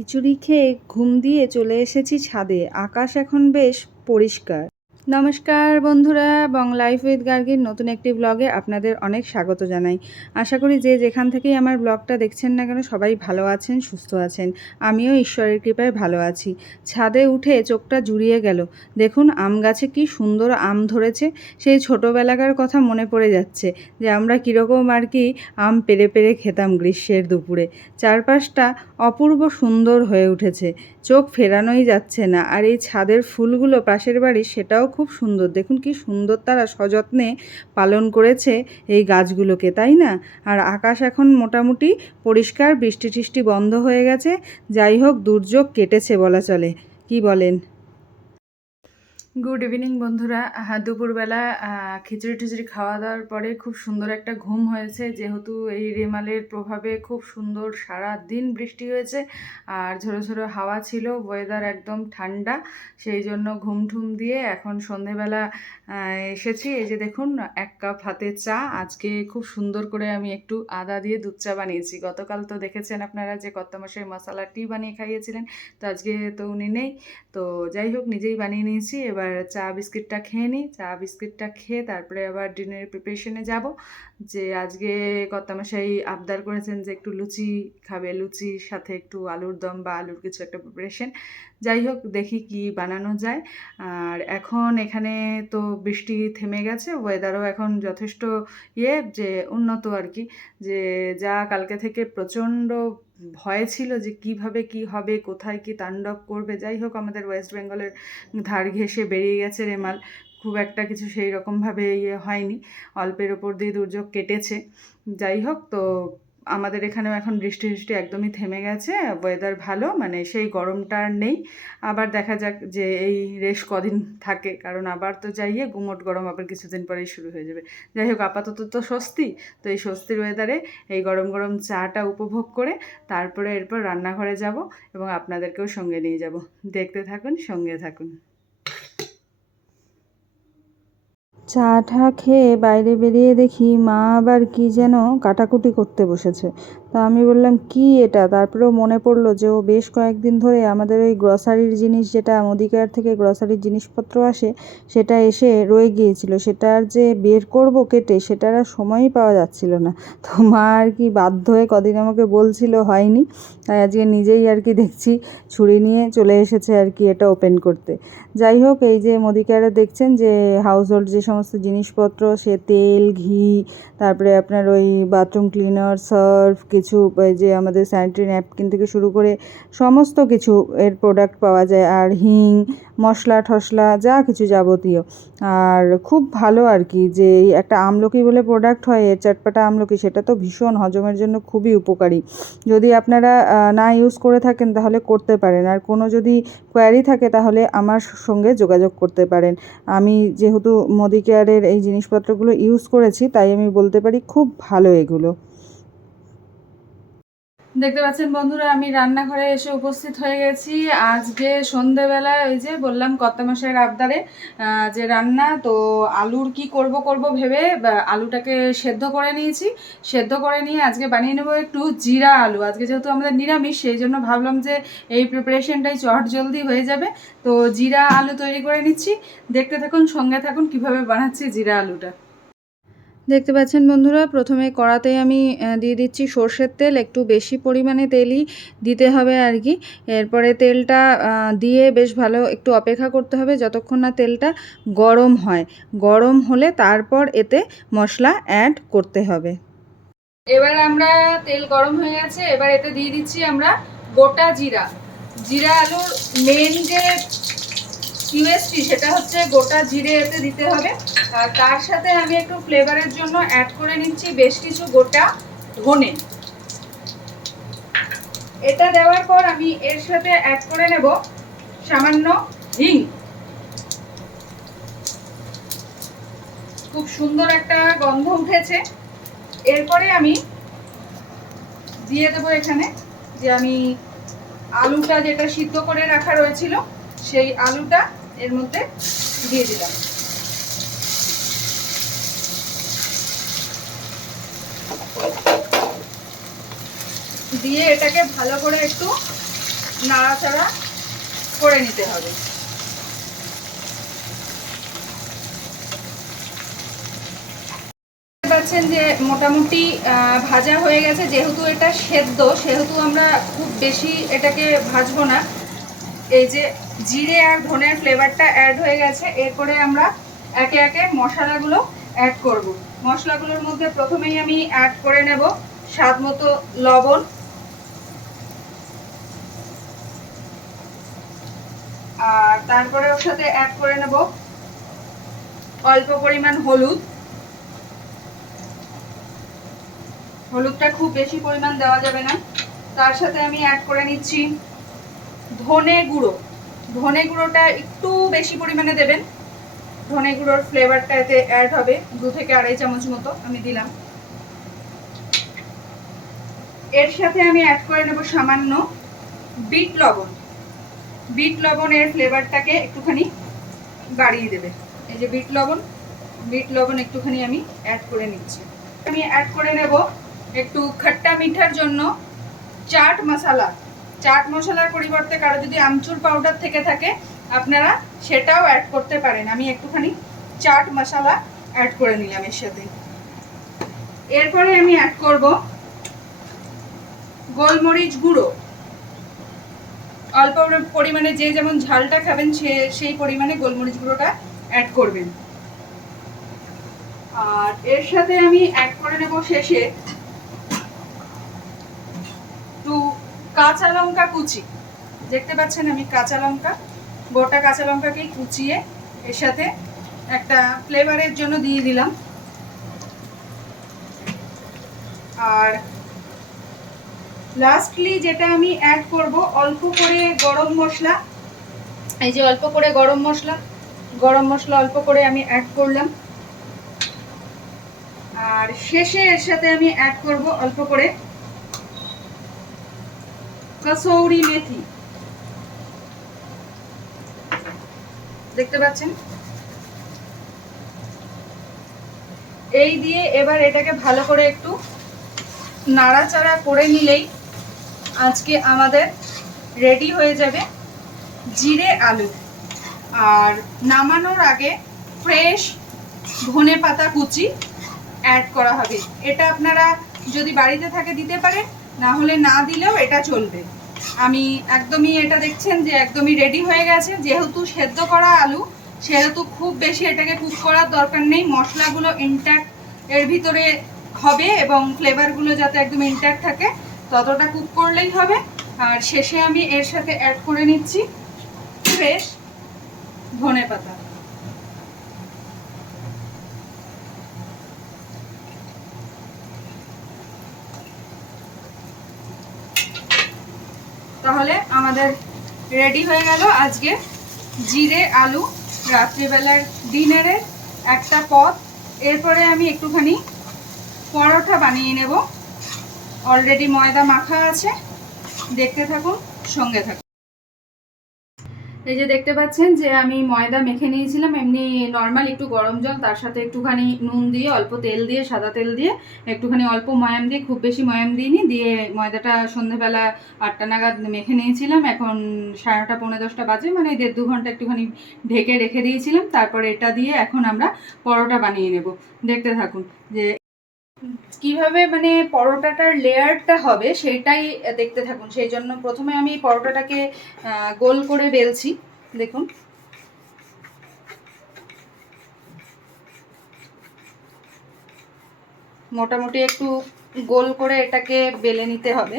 খিচুড়ি খেয়ে ঘুম দিয়ে চলে এসেছি ছাদে। আকাশ এখন বেশ পরিষ্কার। নমস্কার বন্ধুরা, বং লাইফ উইথ গার্গির নতুন একটি ব্লগে আপনাদের অনেক স্বাগত জানাই। আশা করি যে যেখান থেকেই আমার ব্লগটা দেখছেন না কেন, সবাই ভালো আছেন, সুস্থ আছেন। আমিও ঈশ্বরের কৃপায় ভালো আছি। ছাদে উঠে চোখটা জুড়িয়ে গেল। দেখুন, আম গাছে কি সুন্দর আম ধরেছে, সেই ছোটোবেলাকার কথা মনে পড়ে যাচ্ছে যে আমরা কীরকম আর কি আম পেরে পেরে খেতাম গ্রীষ্মের দুপুরে। চারপাশটা অপূর্ব সুন্দর হয়ে উঠেছে। চোখ ফেরানোই যাচ্ছে না। আর এই ছাদের ফুলগুলো পাশের বাড়ি সেটাও খুব সুন্দর। দেখুন কি সুন্দর তারা সযত্নে পালন করেছে এই গাছগুলোকে, তাই না? আর আকাশ এখন মোটামুটি পরিষ্কার, বৃষ্টি টিষ্টি বন্ধ হয়ে গেছে। যাই হোক, দুর্যোগ কেটেছে বলা চলে। কি বলেন? গুড ইভিনিং বন্ধুরা। দুপুরবেলা খিচুড়ি টিচুড়ি খাওয়া দাওয়ার পরে খুব সুন্দর একটা ঘুম হয়েছে। যেহেতু এই রেমালের প্রভাবে খুব সুন্দর সারা দিন বৃষ্টি হয়েছে, আর ঝোড়ো ঝোড়ো হাওয়া ছিল ওয়েদার একদম ঠান্ডা, সেই জন্য ঘুম ঠুম দিয়ে এখন সন্ধেবেলা এসেছি। এই যে দেখুন, এক কাপ হাতে চা। আজকে খুব সুন্দর করে আমি একটু আদা দিয়ে দুধ চা বানিয়েছি। গতকাল তো দেখেছেন আপনারা যে কত মাসের মশলা টি বানিয়ে খাইয়েছিলেন, তো আজকে তো উনি নেই। তো যাই হোক, নিজেই বানিয়ে নিয়েছি। এবার চা বিস্কিটটা খেয়ে নিই। চা বিস্কিটটা খেয়ে তারপরে আবার ডিনারের প্রিপারেশনে যাব। যে আজকে কর্তামশাই আবদার করেছেন যে একটু লুচি খাবে। লুচির সাথে একটু আলুর দম বা আলুর কিছু একটা প্রিপারেশন যাই হোক, দেখি কি বানানো যায়। আর এখন এখানে তো বৃষ্টি থেমে গেছে ওয়েদারও এখন যথেষ্ট ইয়ে যে উন্নত আর কি। যে যা কালকে থেকে প্রচণ্ড ভয় ছিল যে কীভাবে কি হবে, কোথায় কি তাণ্ডব করবে, যাই হোক, আমাদের ওয়েস্ট বেঙ্গলের ধার ঘেঁষে বেরিয়ে গেছে রেমাল খুব একটা কিছু সেই রকমভাবে ইয়ে হয়নি। অল্পের ওপর দিয়ে দুর্যোগ কেটেছে। যাই হোক, তো আমাদের এখানেও এখন বৃষ্টি বৃষ্টি একদমই থেমে গেছে ওয়েদার ভালো মানে সেই গরমটা আর নেই। আবার দেখা যাক যে এই রেশ কদিন থাকে, কারণ আবার তো যাইয়ে গুমট গরম আবার কিছুদিন পরেই শুরু হয়ে যাবে। যাই হোক, আপাতত তো স্বস্তি, তো এই স্বস্তির ওয়েদারে এই গরম গরম চাটা উপভোগ করে তারপরে এরপর রান্নাঘরে যাব এবং আপনাদেরকেও সঙ্গে নিয়ে যাব। দেখতে থাকুন, সঙ্গে থাকুন। চা ঠা খেয়ে বাইরে বেরিয়ে দেখি মা আবার কি যেন কাটাকুটি করতে বসেছে। তা আমি বললাম, কি এটা? তারপরেও মনে পড়ল যে ও বেশ কয়েকদিন ধরে আমাদের ওই গ্রসারির জিনিস যেটা মুদিকার থেকে গ্রসারির জিনিসপত্র আসে, সেটা এসে রয়ে গিয়েছিল। সেটা আর যে বের করব কেটে সেটার আর সময়ই পাওয়া যাচ্ছিল না। তো মা আর কি বাধ্য হয়ে কদিন আমাকে বলছিল, হয়নি। তাই আজকে নিজেই আর কি দেখছি, ছুরি নিয়ে চলে এসেছে আর কি এটা ওপেন করতে। যাই হোক, এই যে মুদিকারে দেখছেন যে হাউস হোল্ড যে সমস্ত জিনিসপত্র, সে তেল, ঘি, তারপরে আপনার ওই বাথরুম ক্লিনার সার্ফ কিছু যে আমাদের স্যানিটারি ন্যাপকিন থেকে শুরু করে সমস্ত কিছু এর প্রোডাক্ট পাওয়া যায়। আর হিং, মশলা ঠসলা, যা কিছু যাবতীয়। আর খুব ভালো আর কি যে একটা আমলকি বলে প্রোডাক্ট হয়, এর চটপাটা আমলকি, সেটা তো ভীষণ হজমের জন্য খুবই উপকারী। যদি আপনারা না ইউজ করে থাকেন, তাহলে করতে পারেন। আর কোনো যদি কোয়ারি থাকে, তাহলে আমার সঙ্গে যোগাযোগ করতে পারেন। আমি যেহেতু মোদি কেয়ারের এই জিনিসপত্রগুলো ইউজ করেছি, তাই আমি বলতে পারি খুব ভালো এগুলো। দেখতে পাচ্ছেন বন্ধুরা, আমি রান্নাঘরে এসে উপস্থিত হয়ে গেছি। আজকে সন্ধেবেলা ওই যে বললাম কর্তামশাইয়ের আবদারে যে রান্না, তো আলুর কি করব করব ভেবে আলুটাকে সেদ্ধ করে নিয়েছি। সেদ্ধ করে নিয়ে আজকে বানিয়ে নেব একটু জিরা আলু। আজকে যেহেতু আমাদের নিরামিষ, সেই জন্য ভাবলাম যে এই প্রিপারেশনটাই চট জলদি হয়ে যাবে। তো জিরা আলু তৈরি করে নিচ্ছি। দেখতে থাকুন, সঙ্গে থাকুন কীভাবে বানাচ্ছি জিরা আলুটা। দেখতে পাচ্ছেন বন্ধুরা, প্রথমে কড়াতে আমি দিয়ে দিচ্ছি সর্ষের তেল, একটু বেশি পরিমাণে তেলই দিতে হবে আর কি। এরপরে তেলটা দিয়ে বেশ ভালো একটু অপেক্ষা করতে হবে যতক্ষণ না তেলটা গরম হয়। গরম হলে তারপর এতে মশলা অ্যাড করতে হবে। এবার আমরা, তেল গরম হয়ে গেছে, এবার এতে দিয়ে দিচ্ছি আমরা গোটা জিরা। জিরা আলুর মেন যে ইউএসপি সেটা হচ্ছে গোটা জিরে এতে দিতে হবে। আর তার সাথে আমি একটু ফ্লেভারের জন্য অ্যাড করে নিচ্ছি বেশ কিছু গোটা ধনে। এটা দেওয়ার পর আমি এর সাথে অ্যাড করে নেব সামান্য হিং। খুব সুন্দর একটা গন্ধ উঠেছে। এরপরে আমি দিয়ে দেবো এখানে যে আমি আলুটা যেটা সিদ্ধ করে রাখা রয়েছিল, সেই আলুটা এর মধ্যে দিয়ে দিলাম। দিয়ে এটাকে ভালো করে একটু নাড়াচাড়া করে নিতে হবে। যে মোটামুটি ভাজা হয়ে গেছে। যেহেতু এটা সেদ্ধ, সেহেতু আমরা খুব বেশি এটাকে ভাজবো না। এই যে জিরে আর ধনের ফ্লেভারটা অ্যাড হয়ে গেছে, এরপরে আমরা একে একে মশলাগুলো অ্যাড করব। মশলাগুলোর মধ্যে প্রথমেই আমি অ্যাড করে নেব স্বাদ মতো লবণ। আর তারপরে ওর সাথে অ্যাড করে নেব অল্প পরিমাণ হলুদ। হলুদটা খুব বেশি পরিমাণ দেওয়া যাবে না। তার সাথে আমি অ্যাড করে নিচ্ছি ধনে গুঁড়ো। ধনে গুঁড়োটা একটু বেশি পরিমাণে দেবেন। ধনে গুঁড়োর ফ্লেভারটা এতে অ্যাড হবে দু থেকে আড়াই চামচ মতো আমি দিলাম। এর সাথে আমি অ্যাড করে নেব সামান্য বিট লবণ। বিট লবণের ফ্লেভারটাকে একটুখানি বাড়িয়ে দেবে। এই যে বিট লবণ বিট লবণ একটুখানি আমি অ্যাড করে নিচ্ছি। আমি অ্যাড করে নেব একটু খট্টা মিঠার জন্য চাট মশলা। চাট মশলার পরিবর্তে কারও যদি আমচুর পাউডার থেকে থাকে, আপনারা সেটাও অ্যাড করতে পারেন। আমি একটুখানি চাট মশলা অ্যাড করে নিলাম এর সাথে। এরপরে আমি অ্যাড করব গোলমরিচ গুঁড়ো। অল্প পরিমাণে যে যেমন ঝালটা খাবেন, সে, সেই পরিমাণে গোলমরিচ গুঁড়োটা অ্যাড করবেন। আর এর সাথে আমি অ্যাড করে নেব শেষে একটু কাঁচা লঙ্কা কুচি। দেখতে পাচ্ছেন আমি কাঁচা লঙ্কা। গোটা কাঁচা লঙ্কাকেই কুচিয়ে এর সাথে একটা ফ্লেভারের জন্য দিয়ে দিলাম। আর লাস্টলি যেটা আমি অ্যাড করব, অল্প করে গরম মশলা। এই যে অল্প করে গরম মশলা গরম মশলা অল্প করে আমি অ্যাড করলাম। আর শেষে এর সাথে আমি অ্যাড করব অল্প করে কসৌরি মেথি। দেখতে পাচ্ছেন? এই দিয়ে এবার এটাকে ভালো করে একটু নাড়াচাড়া করে নিলেই আজকে আমাদের রেডি হয়ে যাবে জিরে আলু। আর নামানোর আগে ফ্রেশ ধনে পাতা কুচি অ্যাড করা হবে। এটা আপনারা যদি বাড়িতে থাকে দিতে পারেন না হলে না দিলেও এটা চলবে। আমি একদমই এটা দেখছেন যে একদমই রেডি হয়ে গেছে। যেহেতু সেদ্ধ করা আলু, সেহেতু খুব বেশি এটাকে কুক করার দরকার নেই। মশলাগুলো ইনট্যাক্ট এর ভিতরে হবে এবং ফ্লেভারগুলো যাতে একদম ইনট্যাক্ট থাকে, ততটা কুক করলেই হবে। আর শেষে আমি এর সাথে অ্যাড করে নিচ্ছি ফ্রেশ ধনে পাতা তাহলে আমাদের রেডি হয়ে গেল আজকে জিরে, আলু, রাত্রিবেলার ডিনারে একটা পদ। এরপরে আমি একটুখানি পরোটা বানিয়ে নেব। অলরেডি ময়দা মাখা আছে। দেখতে থাকুন, সঙ্গে থাকুন। এই যে দেখতে পাচ্ছেন যে আমি ময়দা মেখে নিয়েছিলাম, এমনি নর্মাল একটু গরম জল, তার সাথে একটুখানি নুন দিয়ে, অল্প তেল দিয়ে, সাদা তেল দিয়ে, একটুখানি অল্প ময়াম দিয়ে, খুব বেশি ময়াম দিইনি, দিয়ে ময়দাটা সন্ধেবেলা আটটা নাগাদ মেখে নিয়েছিলাম। এখন সাড়ে নটা, পৌনে দশটা বাজে মানে দেড় দু ঘণ্টা একটুখানি ঢেকে রেখে দিয়েছিলাম। তারপরে এটা দিয়ে এখন আমরা পরোটা বানিয়ে নেব। দেখতে থাকুন যে কীভাবে মানে পরোটাটার লেয়ারটা হবে সেটাই দেখতে থাকুন। সেই জন্য প্রথমে আমি পরোটাটাকে গোল করে বেলছি, দেখুন। মোটামুটি একটু গোল করে এটাকে বেলে নিতে হবে।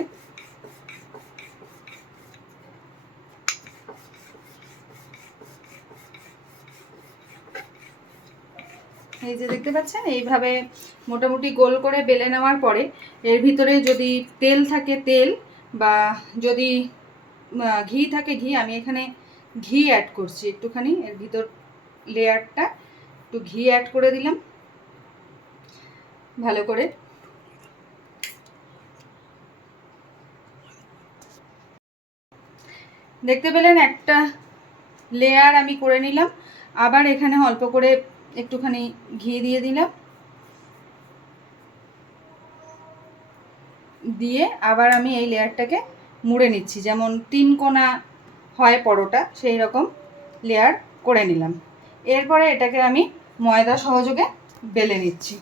এই যে দেখতে পাচ্ছেন, এইভাবে মোটামুটি গোল করে বেলে নেওয়ার পরে এর ভিতরে যদি তেল থাকে তেল বা যদি ঘি থাকে ঘি, আমি এখানে ঘি অ্যাড করছি একটুখানি, এর ভিতর লেয়ারটা একটু ঘি অ্যাড করে দিলাম। ভালো করে। দেখতে পেলেন একটা লেয়ার আমি করে নিলাম, আবার এখানে অল্প করে একটুখানি ঘি দিয়ে দিলাম। দিয়ে আবার আমি এই লেয়ারটাকে মুড়ে নিচ্ছি। যেমন তিন কোনা হয় পরোটা, সেই রকম লেয়ার করে নিলাম। এরপরে এটাকে আমি ময়দা সহযোগে বেলে নিচ্ছি।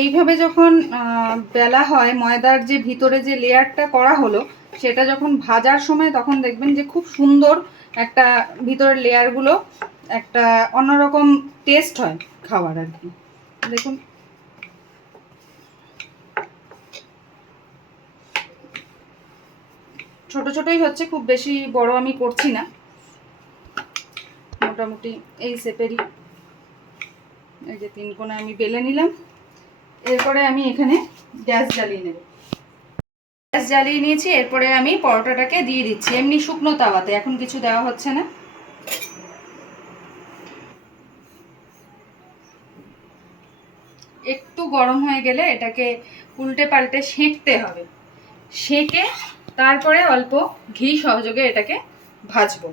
এইভাবে যখন বেলা হয়, ময়দার যে ভিতরে যে লেয়ারটা করা হলো, সেটা যখন ভাজার সময়, তখন দেখবেন যে খুব সুন্দর একটা ভিতরের লেয়ারগুলো একটা অন্যরকম টেস্ট হয় খাওয়ার আর কি। দেখুন। ছোট ছোটই হচ্ছে, খুব বেশি বড় আমি করছি না। মোটামুটি এই শেপেরই। এই যে তিন কোণা আমি বেলে নিলাম। এরপরে আমি এখানে গ্যাস জ্বালিয়ে নেব। গ্যাস জ্বালিয়ে নিয়েছি, এরপরে আমি পরোটাটাকে দিয়ে দিচ্ছি। এমনি শুকনো তাওয়াতে, এখন কিছু দেওয়া হচ্ছে না। একটু গরম হয়ে গেলে এটাকে উল্টে পাল্টে সেঁকতে হবে। সেঁকে তারপরে অল্প ঘি সহযোগে এটাকে ভাজবো।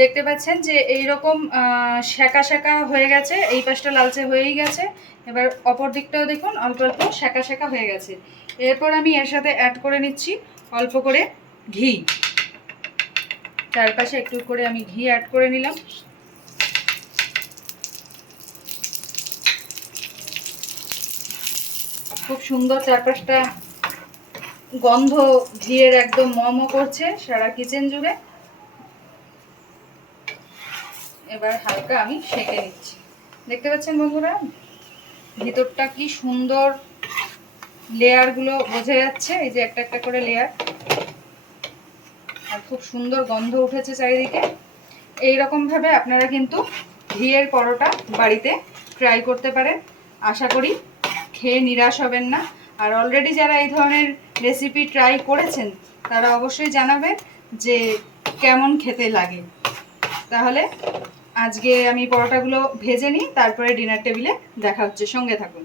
দেখতে পাচ্ছেন যে এই রকম শাঁকা শাঁকা হয়ে গেছে, এই পাশটা লালচে হয়েই গেছে। এবার অপর দিকটাও দেখুন, অল্প অল্প শাঁকা শাঁকা হয়ে গেছে। এরপর আমি এর সাথে অ্যাড করে নিচ্ছি অল্প করে ঘি। চারপাশে একটু করে আমি ঘি অ্যাড করে নিলাম। খুব সুন্দর চারপাশটা গন্ধ, ঘিয়ের একদম মম করছে সারা কিচেন জুড়ে। এবার হালকা আমি সেঁকে নিচ্ছি। দেখতে পাচ্ছেন বন্ধুরা? ভিতরটা কি সুন্দর লেয়ারগুলো বোঝা যাচ্ছে, এই যে একটা একটা করে লেয়ার। আর খুব সুন্দর গন্ধ উঠেছে চারিদিকে। এই ভাবে আপনারা কিন্তু ঘিয়ের পরোটা বাড়িতে ট্রাই করতে পারেন। আশা করি খেয়ে নিরাশ হবেন না। আর অলরেডি যারা এই ধরনের রেসিপি ট্রাই করেছেন, তারা অবশ্যই জানাবেন যে কেমন খেতে লাগে। তাহলে আজকে আমি পরোটাগুলো ভেজে নিই তারপরে ডিনার টেবিলে দেখা হচ্ছে। সঙ্গে থাকুন।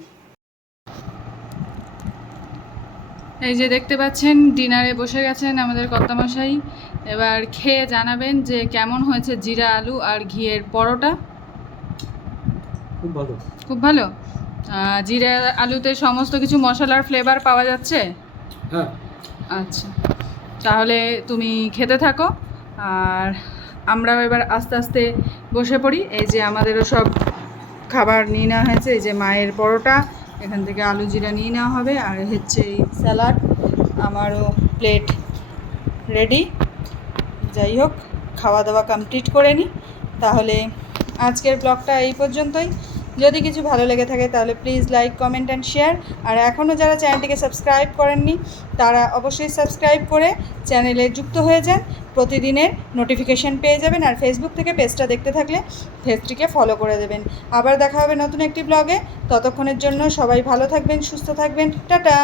এই যে দেখতে পাচ্ছেন ডিনারে বসে গেছেন আমাদের কর্তামশাই। এবার খেয়ে জানাবেন যে কেমন হয়েছে জিরা আলু আর ঘিয়ের পরোটা। খুব ভালো। খুব ভালো? জিরা আলুতে সমস্ত কিছু মশলার ফ্লেভার পাওয়া যাচ্ছে? হ্যাঁ। আচ্ছা। তাহলে তুমি খেতে থাকো। আর আমরাও এবার আস্তে আস্তে বসে পড়ি। এই যে আমাদেরও সব খাবার নিয়ে নেওয়া হয়েছে। এই যে মায়ের পরোটা, এখান থেকে আলু জিরা নিয়ে নেওয়া হবে, আর হচ্ছে এই স্যালাড। আমারও প্লেট রেডি। যাই হোক খাওয়া দাওয়া কমপ্লিট করে নিই। তাহলে আজকের ব্লগটা এই পর্যন্তই। যদি কিছু ভালো লেগে থাকে, তাহলে please like, comment and share আর এখনও যারা চ্যানেলটিকে সাবস্ক্রাইব করেননি, তারা অবশ্যই সাবস্ক্রাইব করে চ্যানেলে যুক্ত হয়ে যান। প্রতিদিনের নোটিফিকেশন পেয়ে যাবেন আর ফেসবুক থেকে পেজটা দেখতে থাকলে পেজটিকে ফলো করে দেবেন। আবার দেখা হবে নতুন একটি ব্লগে ততক্ষণের জন্য সবাই ভালো থাকবেন, সুস্থ থাকবেন। টাটা!